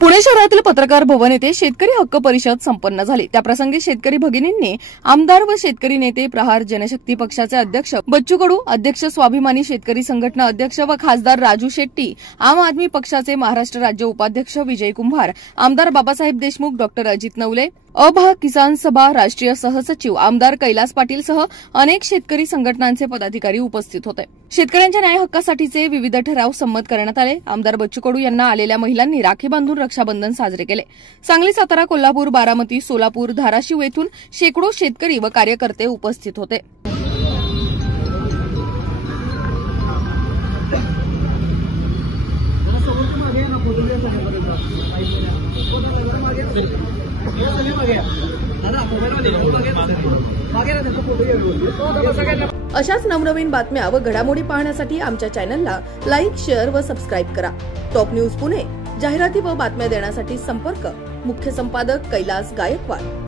पुणे शहरातील पत्रकार भवन येथे शेतकरी हक्क परिषद संपन्न झाली। त्याप्रसंगी शेतकरी भगिनींनी आमदार व शेतकरी नेते प्रहार जनशक्ती पक्षाचे अध्यक्ष बच्चू कडू, अध्यक्ष स्वाभिमानी शेतकरी संघटना अध्यक्ष व खासदार राजू शेट्टी, आम आदमी पक्षाचे महाराष्ट्र राज्य उपाध्यक्ष विजय कुंभार, आमदार बाबासाहेब देशमुख, डॉक्टर अजित नवले, अभा किसान सभा राष्ट्रीय सहसचिव आमदार कैलास पाटील सह अनेक शेतकरी संघटनांचे पदाधिकारी उपस्थित होते। शेतकऱ्यांच्या न्याय हक्कासाठीचे विविध ठराव संमत करण्यात आले। आमदार बच्चू कडू यांना आलेल्या महिलांनी राखी बांधून रक्षाबंधन साजरे केले। सांगली, सातारा, कोल्हापूर, बारामती, सोलापूर, धाराशिव येथून शेकडो शेतकरी व कार्यकर्ते उपस्थित होते। अशाच नवनवीन बातम्या व घडामोडी पाहण्यासाठी आमच्या चॅनलला लाईक, शेअर व सबस्क्राईब करा। टॉप न्यूज पुणे जाहिराती व बातम्या देण्यासाठी संपर्क मुख्य संपादक कैलास गायकवाड।